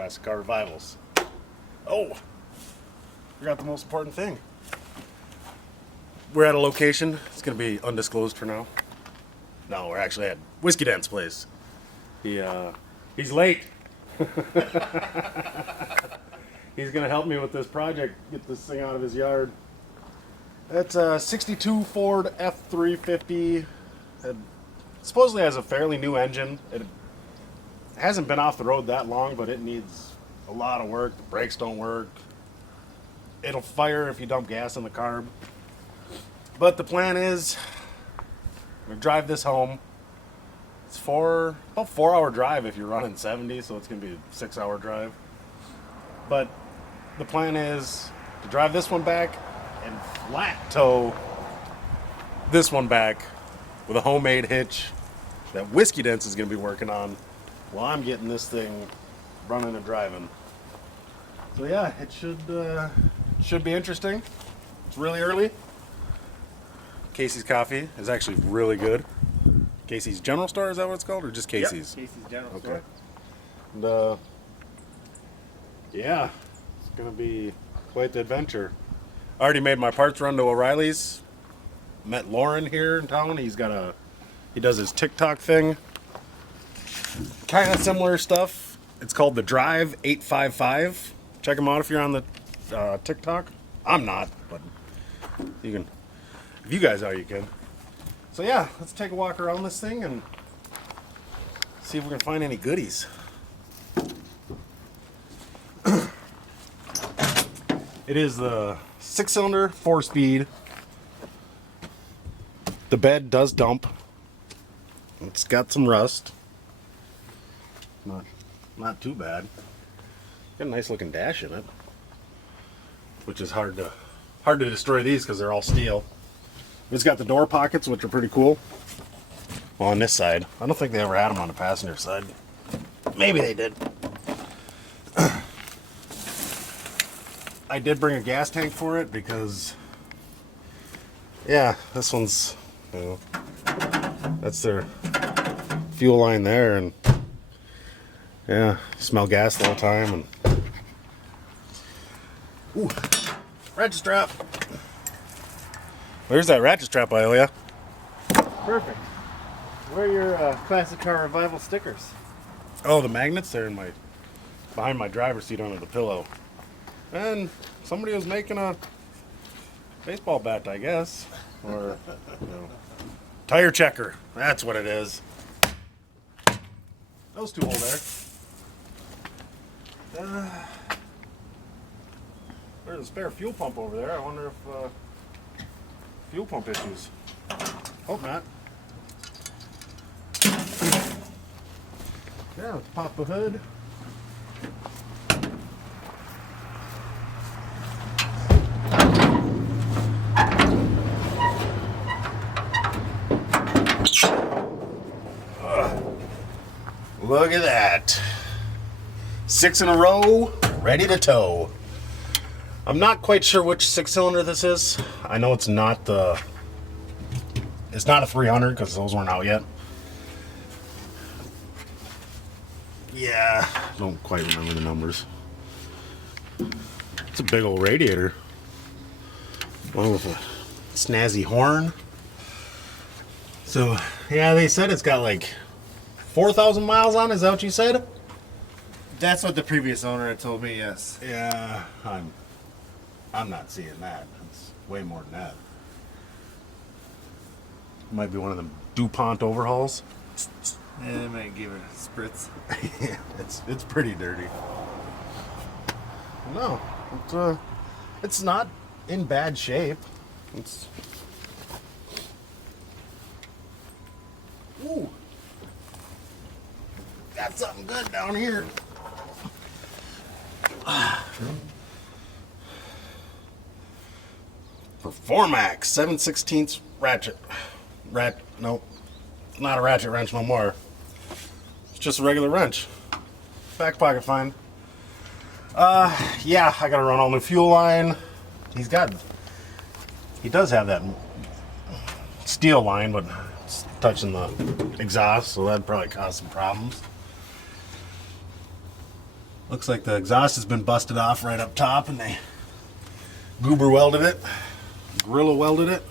classic car revivals. Oh, forgot the most important thing. We're at a location. It's gonna be undisclosed for now. No, we're actually at Whiskey Dent's place. He's late. He's gonna help me with this project, get this thing out of his yard. It's a 62 Ford F-350. It supposedly has a fairly new engine. It hasn't been off the road that long, but it needs a lot of work. The brakes don't work. It'll fire if you dump gas in the carb. But the plan is, I'm gonna drive this home. It's about 4-hour drive if you're running 70, so it's gonna be a 6-hour drive. But the plan is to drive this one back and flat tow this one back with a homemade hitch that Whiskey Dent's is gonna be working on while I'm getting this thing running and driving. So yeah, it should be interesting. It's really early. Casey's coffee is actually really good. Casey's General Store, is that what it's called, or just Casey's? Yep, Casey's General Store. And yeah, it's gonna be quite the adventure. I already made my parts run to O'Reilly's. Met Lauren here in town. He does his TikTok thing. Kind of similar stuff. It's called the Drive 855. Check him out if you're on the TikTok. I'm not, but you can. If you guys are, you can. So yeah, let's take a walk around this thing and see if we can find any goodies. It is the 6-cylinder, 4-speed. The bed does dump. It's got some rust. Not too bad. Got a nice looking dash in it, which is hard to destroy these because they're all steel. It's got the door pockets, which are pretty cool. Well, on this side, I don't think they ever had them on the passenger side. Maybe they did. I did bring a gas tank for it because, yeah, this one's, that's their fuel line there, and yeah, smell gas the whole time. And ooh, ratchet strap. There's that ratchet strap I owe ya. Perfect. Where are your classic car revival stickers? Oh, the magnets? They're behind my driver's seat under the pillow. And somebody was making a baseball bat, I guess. Or, tire checker. That's what it is. Those two hold there. There's a spare fuel pump over there. I wonder if fuel pump issues. Hope not. Yeah, let's pop the hood. Look at that. 6 in a row, ready to tow. I'm not quite sure which 6-cylinder this is. I know it's not a 300 because those weren't out yet. Yeah, don't quite remember the numbers. It's a big old radiator. One with a snazzy horn. So, yeah, they said it's got like 4,000 miles on it. Is that what you said? That's what the previous owner had told me, yes. Yeah, I'm not seeing that. It's way more than that. Might be one of them DuPont overhauls. Yeah, they might give it a spritz. Yeah, it's pretty dirty. No, it's not in bad shape. Ooh, got something good down here. Performax 7/16 ratchet. Nope, not a ratchet wrench no more. It's just a regular wrench. Back pocket fine. Yeah, I gotta run all new fuel line. He does have that steel line, but it's touching the exhaust, so that'd probably cause some problems. Looks like the exhaust has been busted off right up top, and they goober welded it, gorilla welded it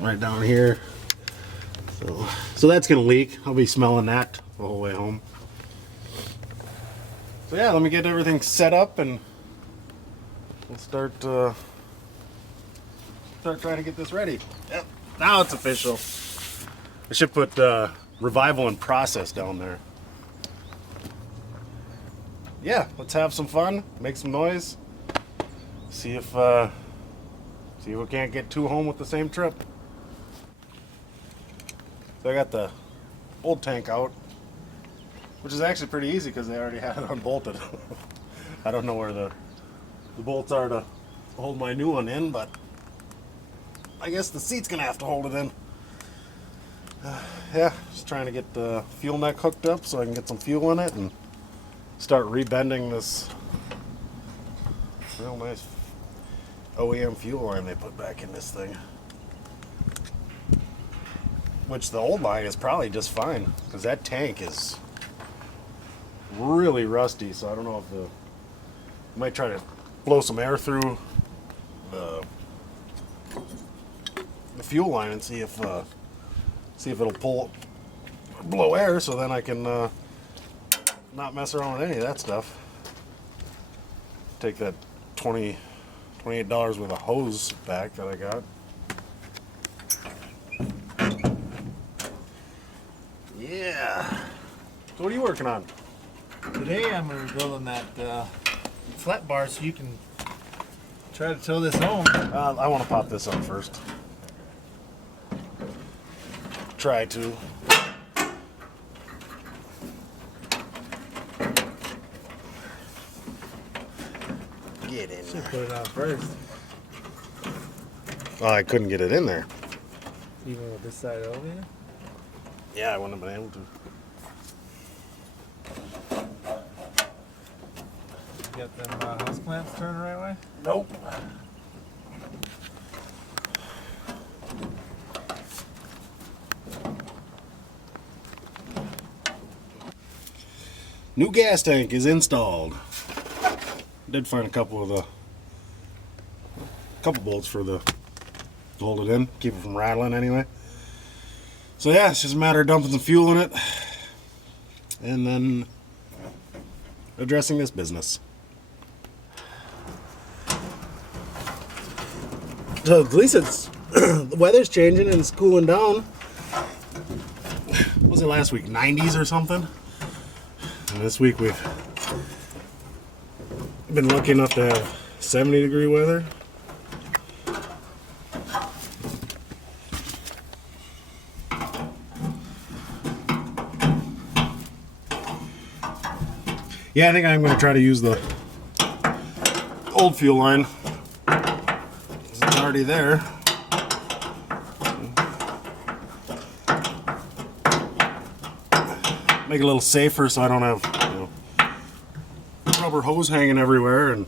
right down here. So that's gonna leak. I'll be smelling that the whole way home. So yeah, let me get everything set up and we'll start trying to get this ready. Yep, now it's official. I should put Revival in process down there. Yeah, let's have some fun, make some noise, see if we can't get two home with the same trip. So I got the old tank out, which is actually pretty easy because they already had it unbolted. I don't know where the bolts are to hold my new one in, but I guess the seat's gonna have to hold it in. Yeah, just trying to get the fuel neck hooked up so I can get some fuel in it and start rebending this real nice OEM fuel line they put back in this thing. Which the old line is probably just fine because that tank is really rusty, so I don't know if I might try to blow some air through the fuel line and see if it'll blow air, so then I can not mess around with any of that stuff. Take that $28 worth of hose back that I got. Yeah. So what are you working on? Today I'm going to be building that flat bar so you can try to tow this home. I want to pop this up first. Try to. Get in Should there. put it on first. Oh, I couldn't get it in there. Even with this side over here? Yeah, I wouldn't have been able to. Got them house clamps turned the right way? Nope. New gas tank is installed. Did find a couple bolts for to hold it in, keep it from rattling anyway. So yeah, it's just a matter of dumping some fuel in it and then addressing this business. So at least it's the weather's changing and it's cooling down. What was it last week? 90s or something? And this week we've been lucky enough to have 70-degree weather. Yeah, I think I'm going to try to use the old fuel line. It's already there. Make it a little safer so I don't have, rubber hose hanging everywhere and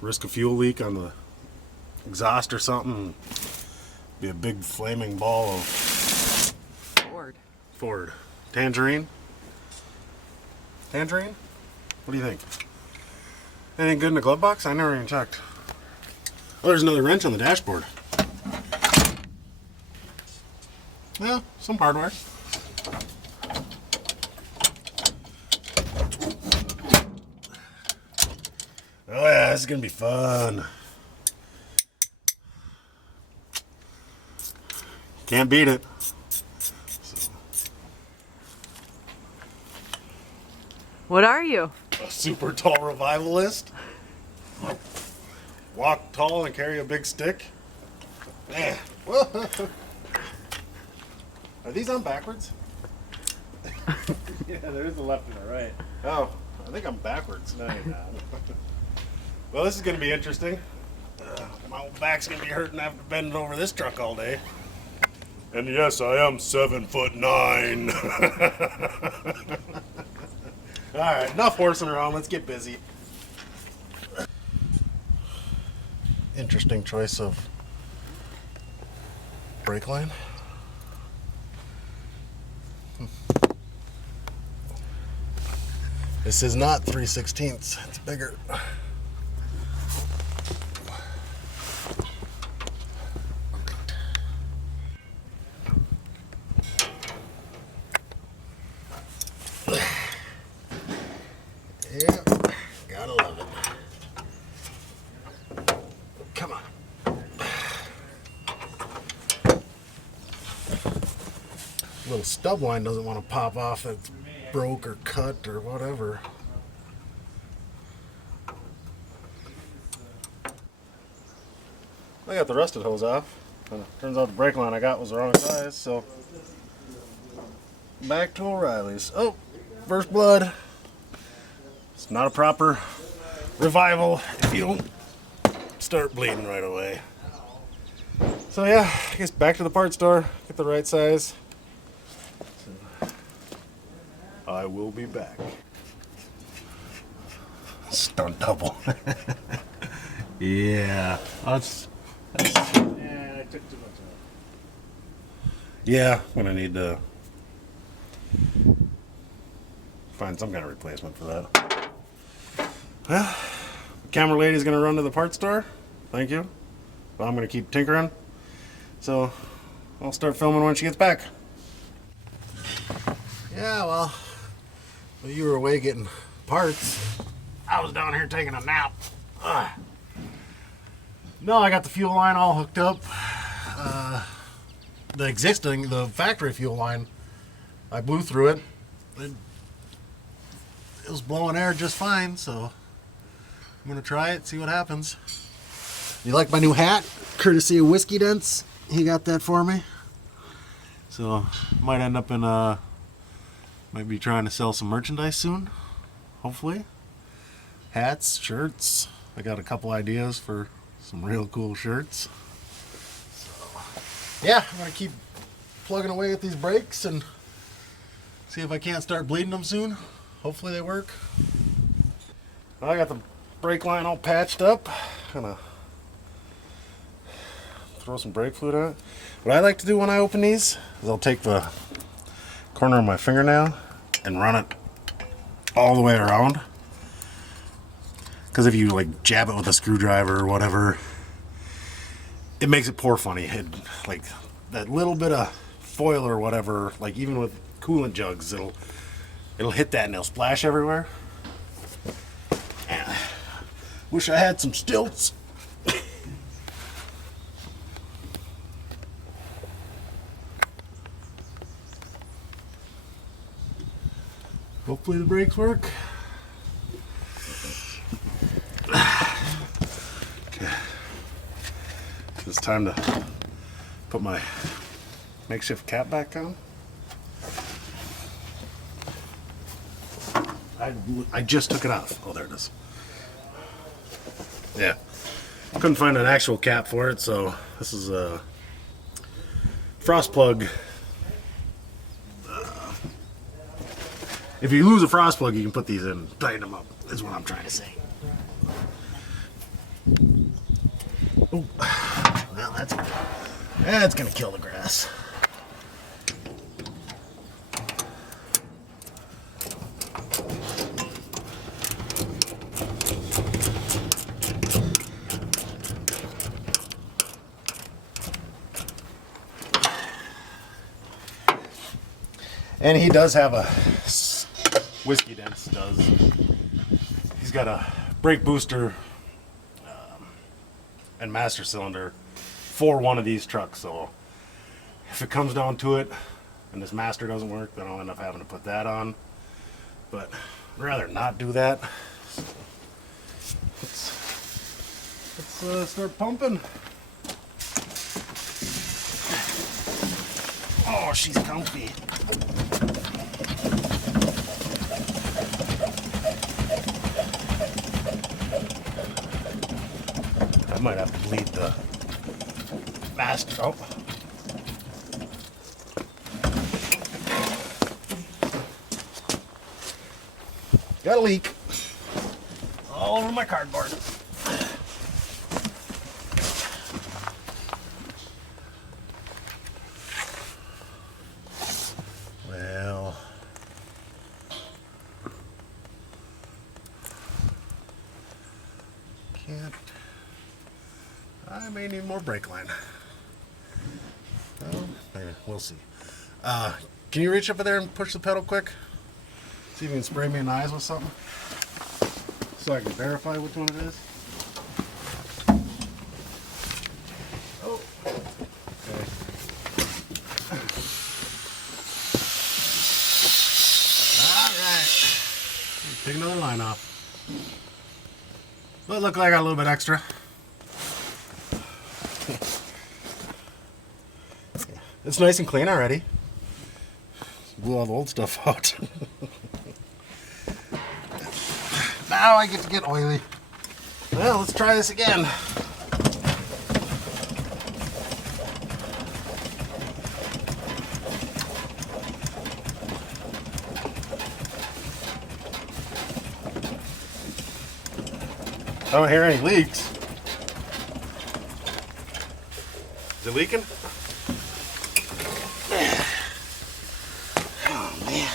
risk a fuel leak on the exhaust or something. Be a big flaming ball of Ford. Tangerine? Tangerine? What do you think? Anything good in the glove box? I never even checked. Oh, there's another wrench on the dashboard. Yeah, some hardware. Oh yeah, this is gonna be fun. Can't beat it. What are you? A super tall revivalist. Walk tall and carry a big stick. Man. Are these on backwards? Yeah, there is a left and a right. Oh, I think I'm backwards. No, you're not. Well, this is going to be interesting. My old back's going to be hurting after bending over this truck all day. And yes, I am 7'9". All right, enough horsing around. Let's get busy. Interesting choice of brake line. This is not 3/16. It's bigger. Yeah, gotta love it. Come on. Little stub line doesn't want to pop off. It's broke or cut or whatever. I got the rusted hose off. Turns out the brake line I got was the wrong size, so back to O'Reilly's. Oh, first blood. It's not a proper revival if you don't start bleeding right away. So yeah, I guess back to the parts store, get the right size. I will be back. Stunt double. Yeah, that's Yeah, I took too much of it. yeah. I'm gonna need to find some kind of replacement for that. Well, the camera lady's gonna run to the parts store. Thank you. But I'm gonna keep tinkering. So I'll start filming when she gets back. Yeah, well, you were away getting parts. I was down here taking a nap. Ugh. No, I got the fuel line all hooked up. The factory fuel line, I blew through it. It was blowing air just fine, so I'm gonna try it, see what happens. You like my new hat? Courtesy of Whiskey Dents. He got that for me. So might end up in might be trying to sell some merchandise soon, hopefully. Hats, shirts. I got a couple ideas for some real cool shirts. So, yeah, I'm gonna keep plugging away at these brakes and see if I can't start bleeding them soon. Hopefully they work. Well, I got the brake line all patched up. Gonna throw some brake fluid on it. What I like to do when I open these is I'll take the corner of my fingernail and run it all the way around. Because if you like jab it with a screwdriver or whatever, it makes it pour funny. Like that little bit of foil or whatever, like even with coolant jugs, it'll hit that and it'll splash everywhere. And wish I had some stilts. Hopefully the brakes work. Okay. It's time to put my makeshift cap back on. I just took it off. Oh, there it is. Yeah. Couldn't find an actual cap for it, so this is a frost plug. If you lose a frost plug, you can put these in and tighten them up, is what I'm trying to say. Oh, well, that's gonna kill the grass. And he does have a Whiskey Dents does. He's got a brake booster and master cylinder for one of these trucks. So if it comes down to it and this master doesn't work, then I'll end up having to put that on. But I'd rather not do that. So let's start pumping. Oh, she's comfy. I might have to bleed the master. Oh. Got a leak. All over my cardboard. Well, I may need more brake line. Well, maybe. We'll see. Can you reach over there and push the pedal quick? See if you can spray me in the eyes with something? So I can verify which one it is. Oh. Okay. Alright. Take another line off. Well, it looked like I got a little bit extra. It's nice and clean already. Blew all the old stuff out. Now I get to get oily. Well, let's try this again. I don't hear any leaks. Is it leaking? Oh man.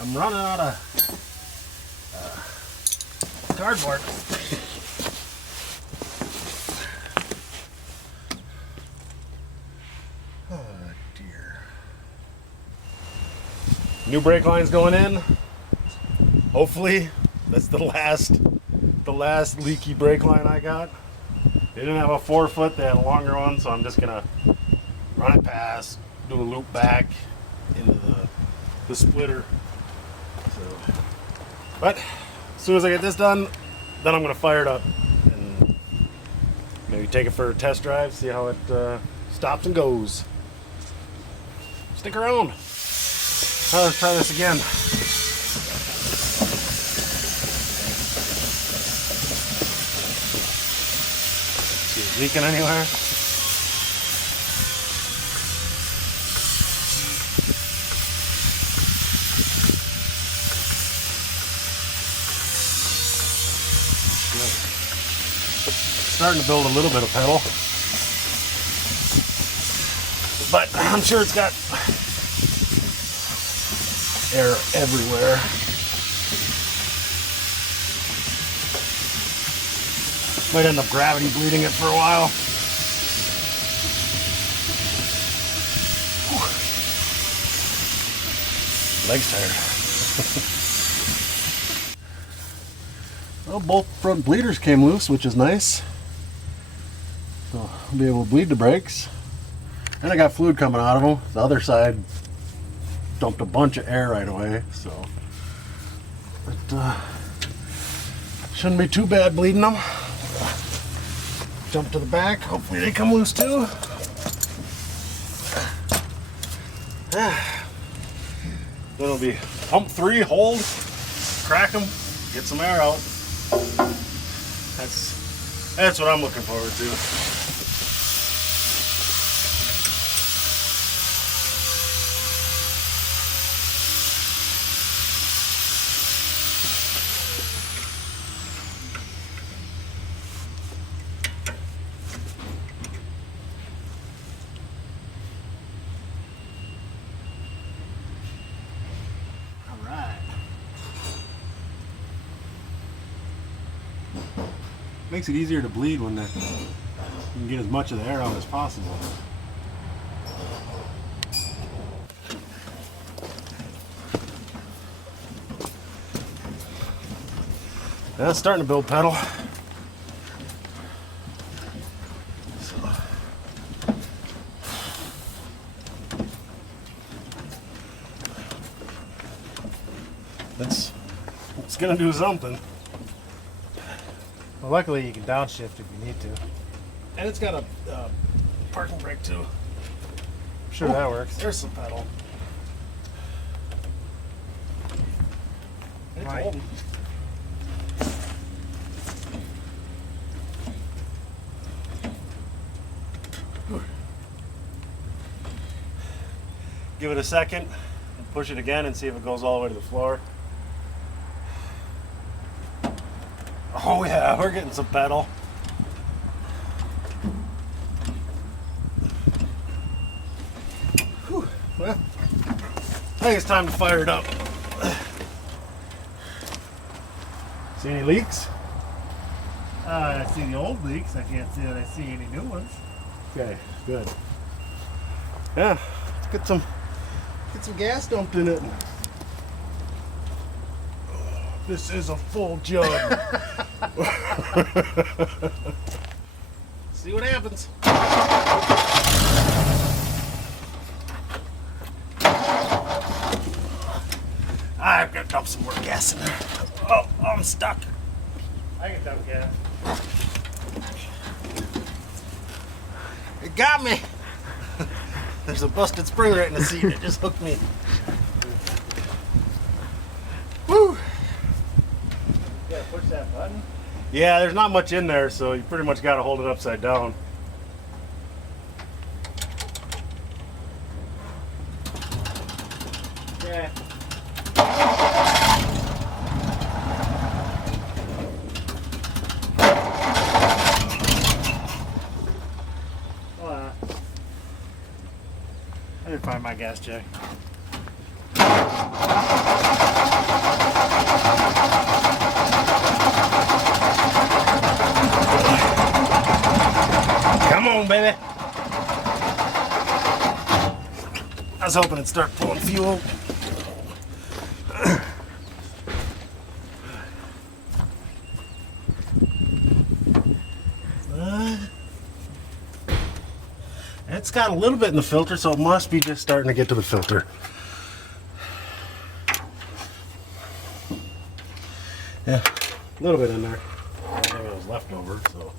I'm running out of cardboard. Oh dear. New brake line's going in. Hopefully that's the last leaky brake line I got. They didn't have a 4-foot, they had a longer one, so I'm just gonna run it past, do a loop back into the splitter. So, but as soon as I get this done, then I'm gonna fire it up and maybe take it for a test drive, see how it stops and goes. Stick around. Let's try this again. See it leaking anywhere? Starting to build a little bit of pedal, but I'm sure it's got air everywhere. Might end up gravity bleeding it for a while. Whew. Legs tired. Well, both front bleeders came loose, which is nice. So I'll be able to bleed the brakes. And I got fluid coming out of them. The other side dumped a bunch of air right away, so it shouldn't be too bad bleeding them. Jump to the back. Hopefully they come loose too. Then it'll be pump 3, hold, crack them, get some air out. That's what I'm looking forward to. Makes it easier to bleed when you can get as much of the air out as possible. Yeah, it's starting to build pedal. It's gonna do something. Well, luckily you can downshift if you need to. And it's got a parking brake too. I'm sure that works. There's some pedal. It's Right. holding. Give it a second and push it again and see if it goes all the way to the floor. Oh yeah, we're getting some pedal. Whew. Well, I think it's time to fire it up. See any leaks? I see the old leaks. I can't see that I see any new ones. Okay, good. Yeah, let's get some gas dumped in it. This is a full jug. See what happens. I've got to dump some more gas in there. Oh, I'm stuck. I can dump gas. It got me. There's a busted spring right in the seat. It just hooked me. Woo! You gotta push that button. Yeah, there's not much in there, so you pretty much got to hold it upside down. Yeah. I didn't find my gas jack. Come on, baby. I was hoping it'd start pulling fuel. It's got a little bit in the filter, so it must be just starting to get to the filter. Yeah, a little bit in there. I think it was leftover, so.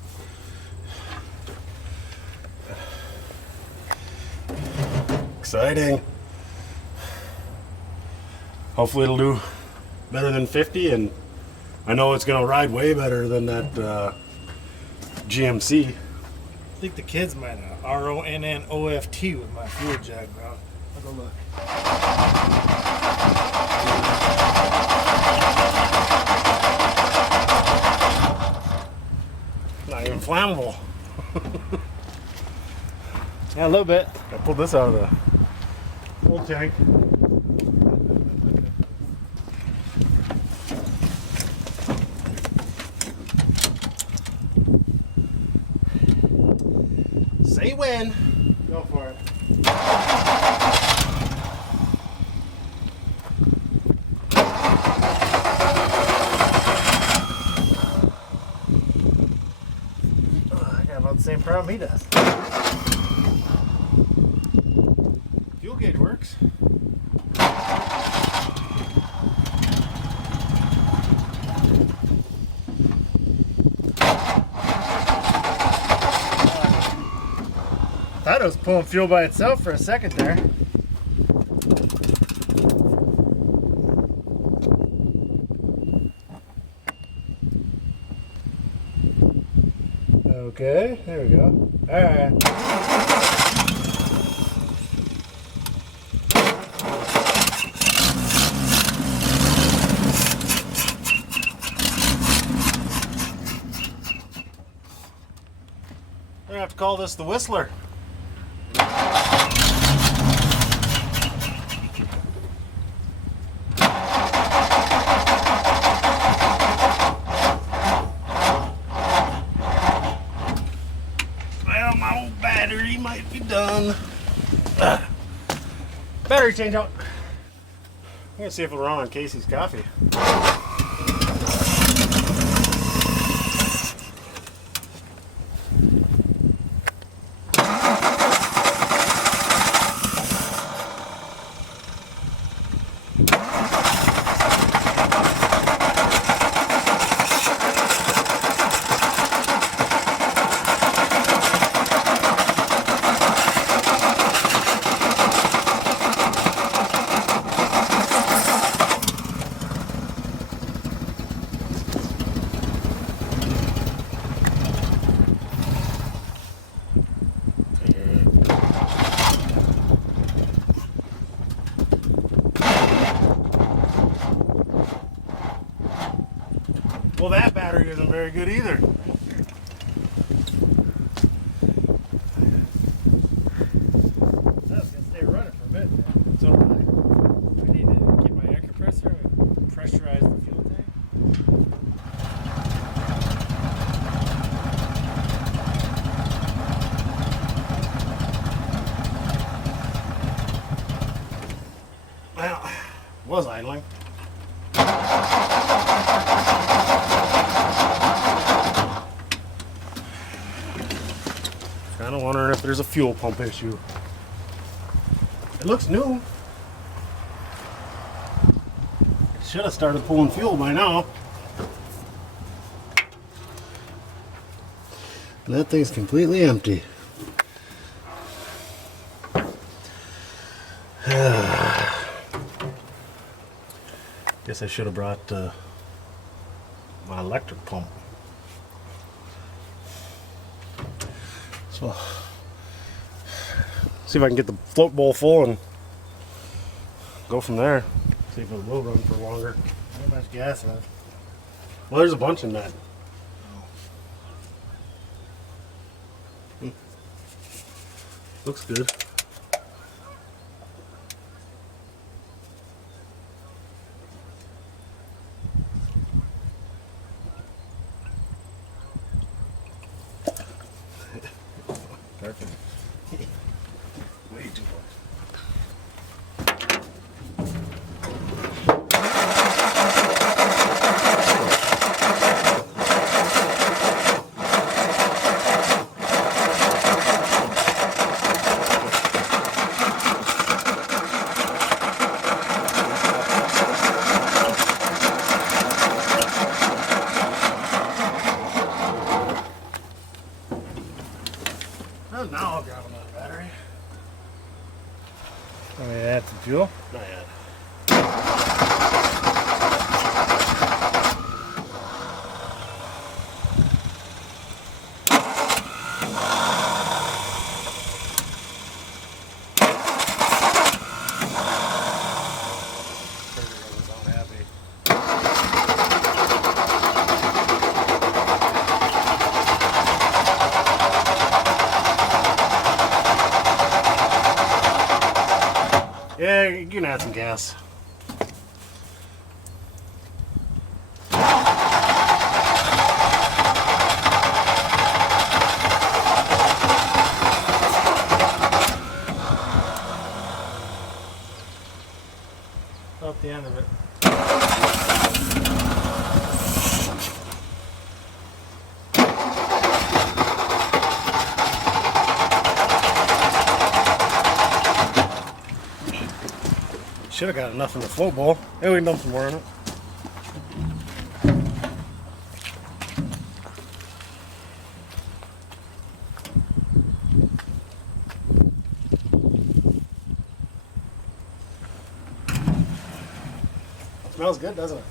Exciting. Hopefully it'll do better than 50, and I know it's gonna ride way better than that GMC. I think the kids might have RONNOFT with my fuel jack, bro. I'll go look. Not even flammable. Yeah, a little bit. I pulled this out of the old tank. Say when. Go for it. I got about the same problem he does. Fuel gauge works. Thought it was pulling fuel by itself for a second there. Okay, there we go. All right. I'm gonna have to call this the Whistler. Well, my old battery might be done. Battery change out. I'm gonna see if it'll run on Casey's coffee. Well, that battery isn't very good either. That's gonna stay running for a bit. Man. So do I. I need to get my air compressor and pressurize the fuel tank. Was idling. Kind of wondering if there's a fuel pump issue. It looks new. It should have started pulling fuel by now. That thing's completely empty. Guess I should have brought my electric pump. So, see if I can get the float bowl full and go from there. See if it will run for longer. How much gas left? Well, there's a bunch in that. Looks good. Perfect. Way too much. Well, now I'll grab another battery. Oh, yeah, that's some fuel. Not yet. Yeah, you can add some gas. Up the end of it. Should have got enough in the float bowl. Hey, we can dump some more in it. Smells good, doesn't it?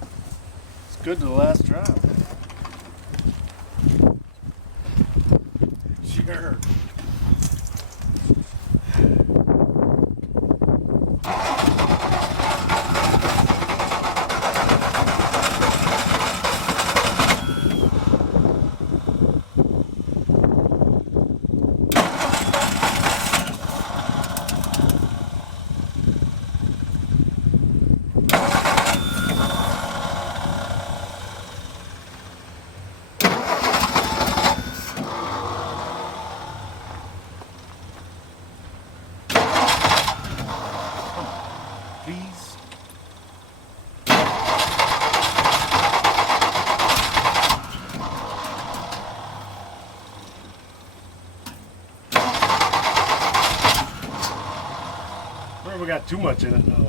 It's good to the last drop. Sure. Please. We got too much in it now.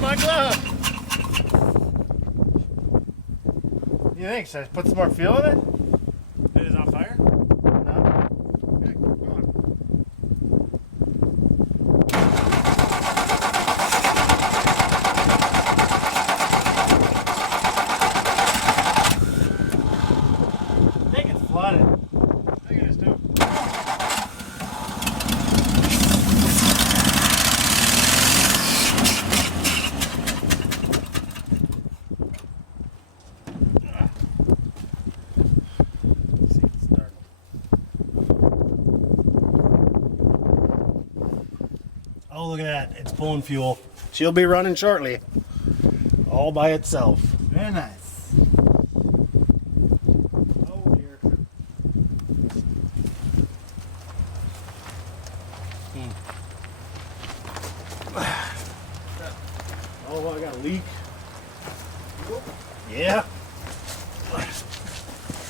My glove. You think? Should I put some more fuel in it? It is on fire? No. Yeah, keep going. Oh, look at that. It's pulling fuel. She'll be running shortly. All by itself. Very nice. Oh, dear. Oh, I got a leak. Yeah.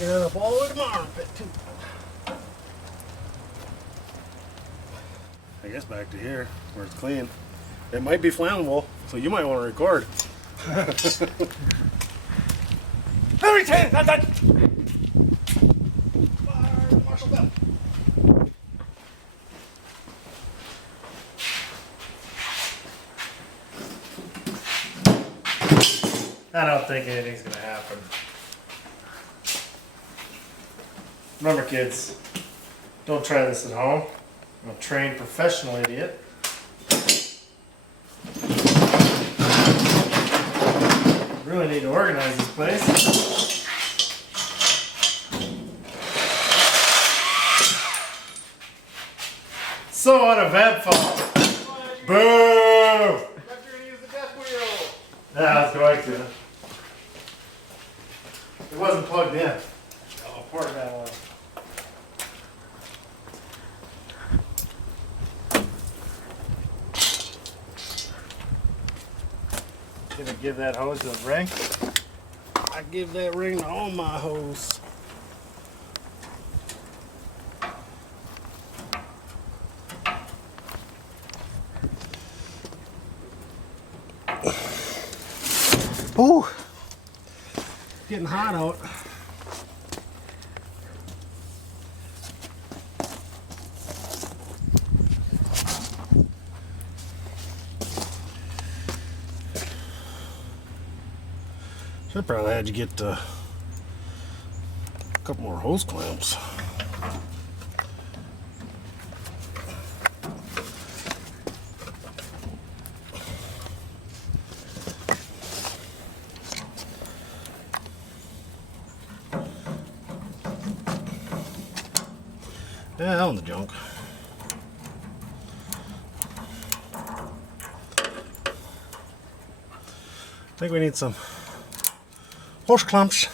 Get it up all the way to my armpit, too. I guess back to here, where it's clean. It might be flammable, so you might want to record. Very tight. Fire, Marshall Bell. I don't think anything's gonna happen. Remember, kids, don't try this at home. I'm a trained professional idiot. Really need to organize this place. So uneventful. Boo! You're gonna use the death wheel. Yeah, I was going to. It wasn't plugged in. Oh, poor that one. Gonna give that hose a ring. I give that ring to all my hoes. Ooh, getting hot out. Should probably had you get a couple more hose clamps. Yeah, out in the junk. I think we need some hose clamps.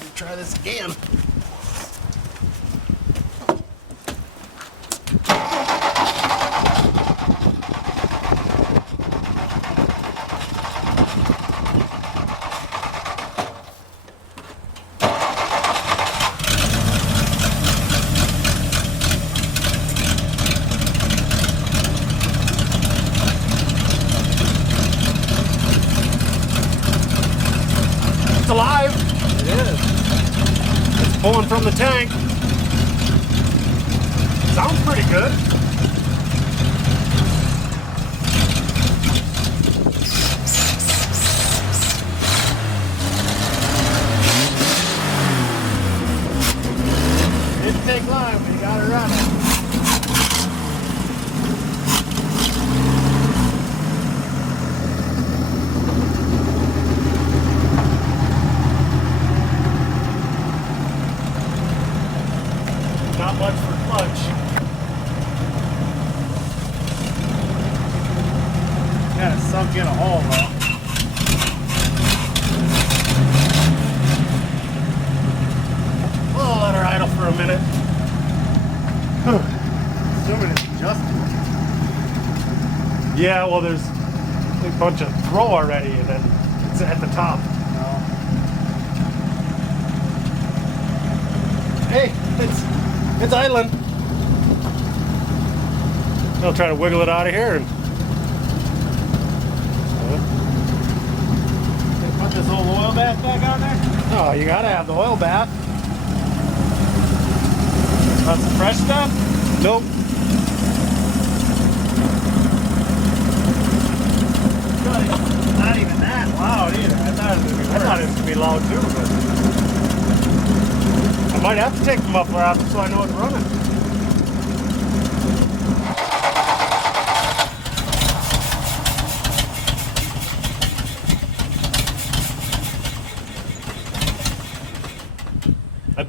Let's try this again. It's alive. It is. It's pulling from the tank. Sounds pretty good. Didn't take long, but you got it running. Not much for clutch. Kind of sunk in a hole though. We'll let her idle for a minute. Assuming it's adjusted. Yeah, well, there's a bunch of throw already, and then it's at the top. Hey, it's idling. I'll try to wiggle it out of here and. Put this old oil bath back on there. Oh, you gotta have the oil bath. That's some fresh stuff. Nope. Not even that loud either. I thought it was gonna be loud too, but I might have to take the muffler out so I know it's running.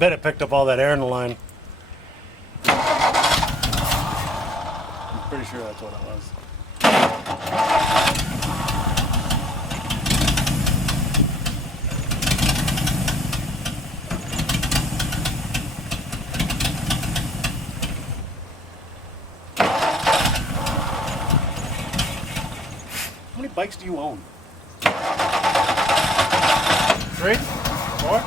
bet it picked up all that air in the line. I'm pretty sure that's what it was. How many bikes do you own? 3? 4?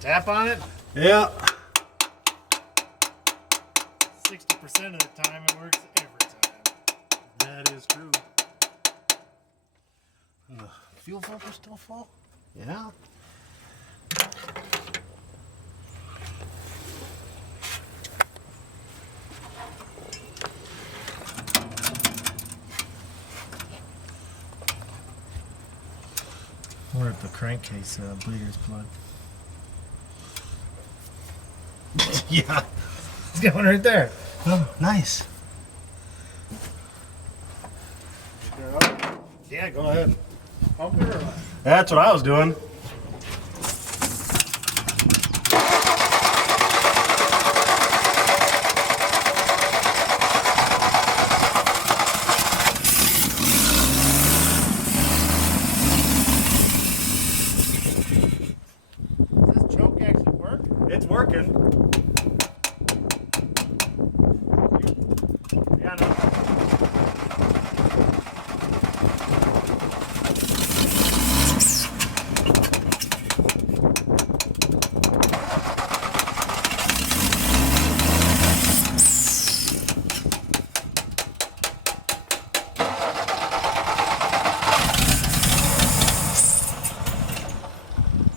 Tap on it. Yeah. 60% of the time it works every time. That is true. And the fuel filter's still full? Yeah. I wonder if the crankcase bleeder's plugged. Yeah. It's going right there. Oh, nice. Yeah, go ahead. That's what I was doing. Does this choke actually work? It's working. Yeah, no.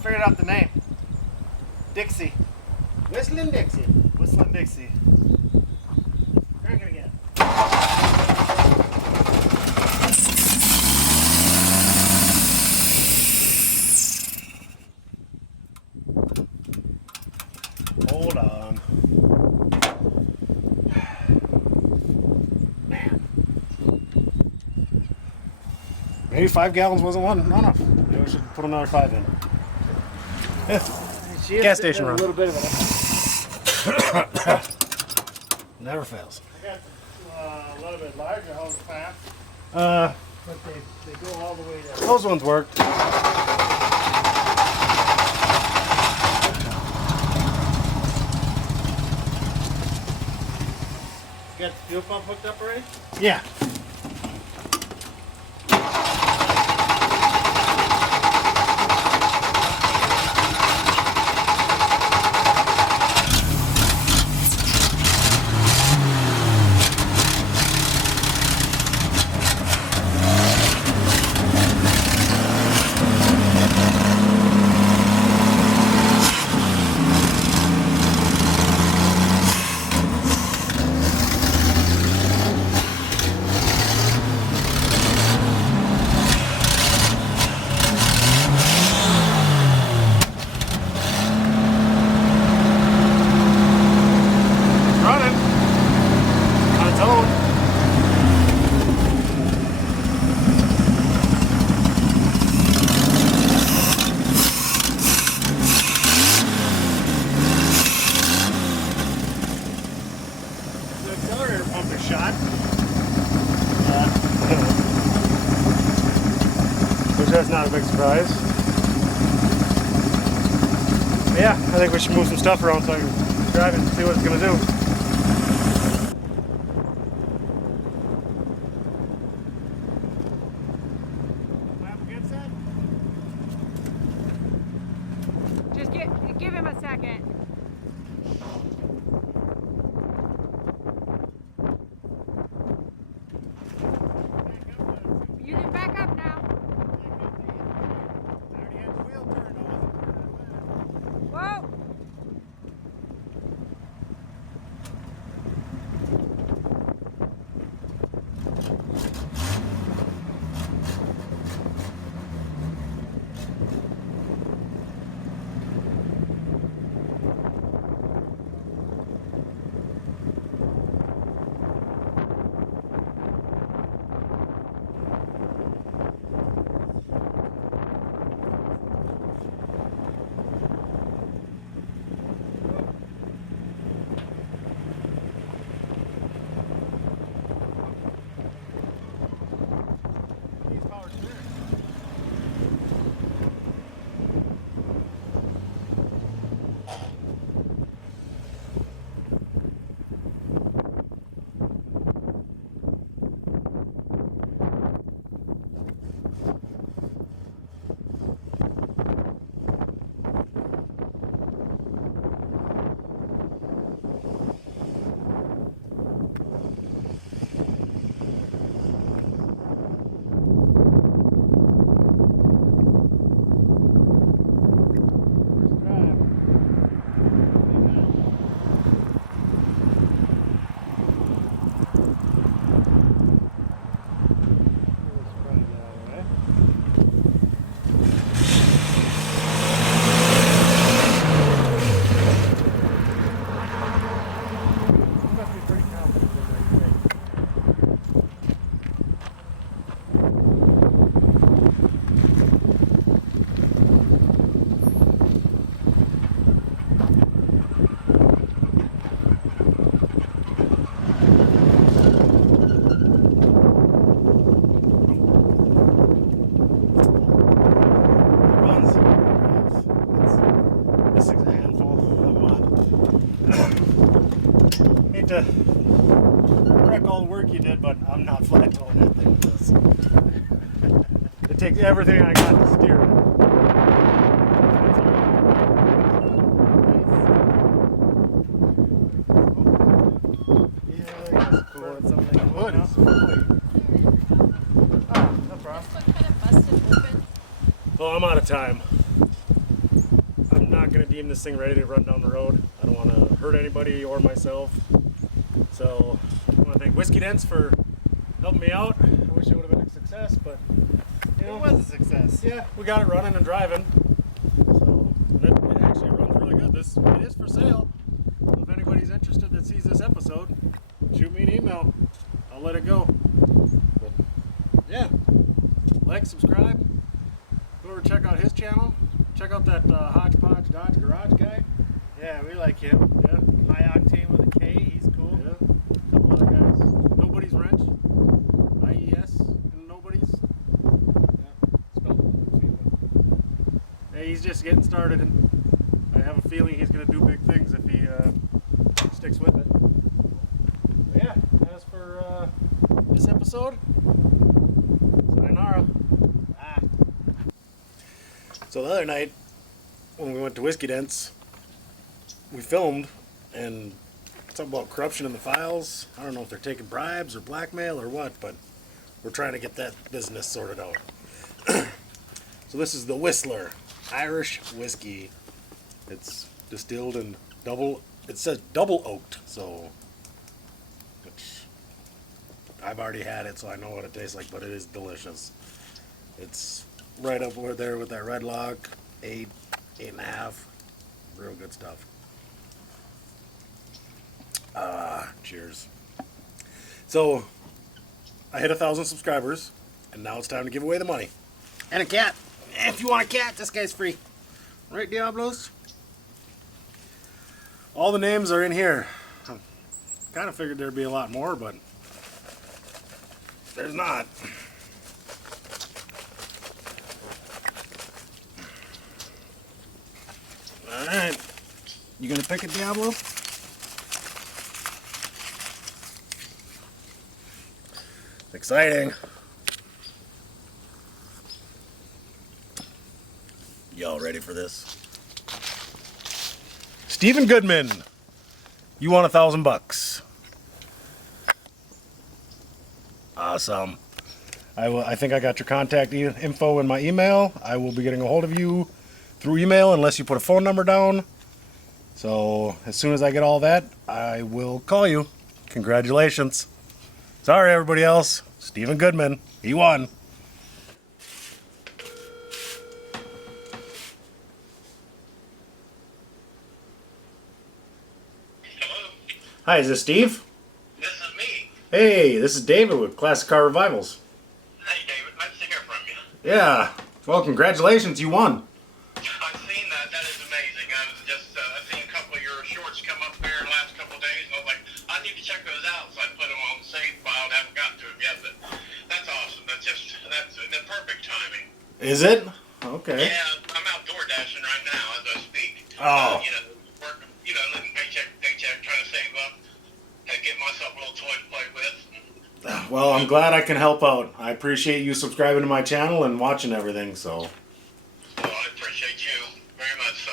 Figured out the name. Dixie. Whistling Dixie. Whistling Dixie. Crank it again. Hold on. Man. Maybe 5 gallons wasn't one enough. Maybe we should put another 5 in. She is Gas station a run. little bit of it. Never fails. I got a little bit larger hose pack, Uh, but they go all the way there. those ones worked. You got the fuel pump hooked up already? Yeah. Running. On its own. The accelerator pump is shot. Which that's not a big surprise. Yeah, I think we should move some stuff around so I can drive it and see what it's gonna do. Just give him a second. You can back up now. Whoa! Hate to wreck all the work you did, but I'm not flat towing that thing with this. It takes everything I got to steer it. Yeah, I guess cool. It's something wood is no problem. What kind of busted open? Well, I'm out of time. I'm not going to deem this thing ready to run down the road. I don't want to hurt anybody or myself. So I want to thank Whiskey Dents for helping me out. I wish it would have been a success, but you know, It was a success. yeah, we got it running and driving. So and it actually runs really good. It is for sale. So if anybody's interested that sees this episode, shoot me an email. I'll let it go. But yeah, like, subscribe. Go over check out his channel. Check out that Hodgepodge Dodge Garage guy. Yeah, we like him. Yeah, High Octane with a K, he's cool. yeah. A couple other guys. Nobody's Wrench. IES and Nobody's. Yeah, spelled between them. Hey, he's just getting started, and I have a feeling he's going to do big things if he sticks with it. But yeah, as for this episode, sayonara. Ah. So the other night, when we went to Whiskey Dents, we filmed, and something about corruption in the files. I don't know if they're taking bribes or blackmail or what, but we're trying to get that business sorted out. So this is the Whistler Irish whiskey. It's distilled in it says double oaked, so, which I've already had it, so I know what it tastes like, but it is delicious. It's right up over there with that Red Log, 8.5, real good stuff. Cheers. So, I hit 1,000 subscribers, and now it's time to give away the money. And a cat. If you want a cat, this guy's free. Right, Diablos? All the names are in here. Kind of figured there'd be a lot more, but there's not. Alright. You gonna pick it, Diablo? Exciting. Y'all ready for this? Stephen Goodman, you won $1,000. Awesome. I think I got your contact info in my email. I will be getting a hold of you through email unless you put a phone number down. So as soon as I get all that, I will call you. Congratulations. Sorry, everybody else. Stephen Goodman, he won. Hello, Hi, is this Steve? this is me. Hey, this is David with Classic Car Revivals. Hey, David, nice to hear from you. Yeah. Well, congratulations, you won. I've seen that. That is amazing. I was just, I've seen a couple of your shorts come up there in the last couple of days, and I was like, I need to check those out. So I put them on the save file and haven't gotten to them yet, but that's awesome. That's the perfect timing. Is it? Okay. Yeah, I'm outdoor dashing right now as I speak. Oh. Working, living paycheck to paycheck, trying to save up and get myself a little toy to play with. Well, I'm glad I can help out. I appreciate you subscribing to my channel and watching everything, so. Well, I appreciate you very much so.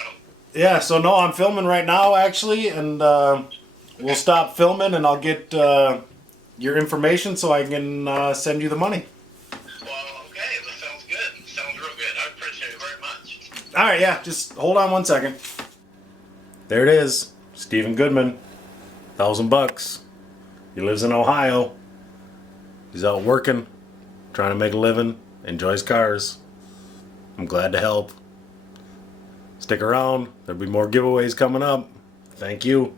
Yeah, so no, I'm filming right now, actually, and we'll stop filming and I'll get your information so I can send you the money. Well, okay, that sounds good. Sounds real good. I appreciate it very much. All right, yeah, just hold on 1 second. There it is, Stephen Goodman, $1,000. He lives in Ohio. He's out working, trying to make a living, enjoys cars. I'm glad to help. Stick around, there'll be more giveaways coming up. Thank you.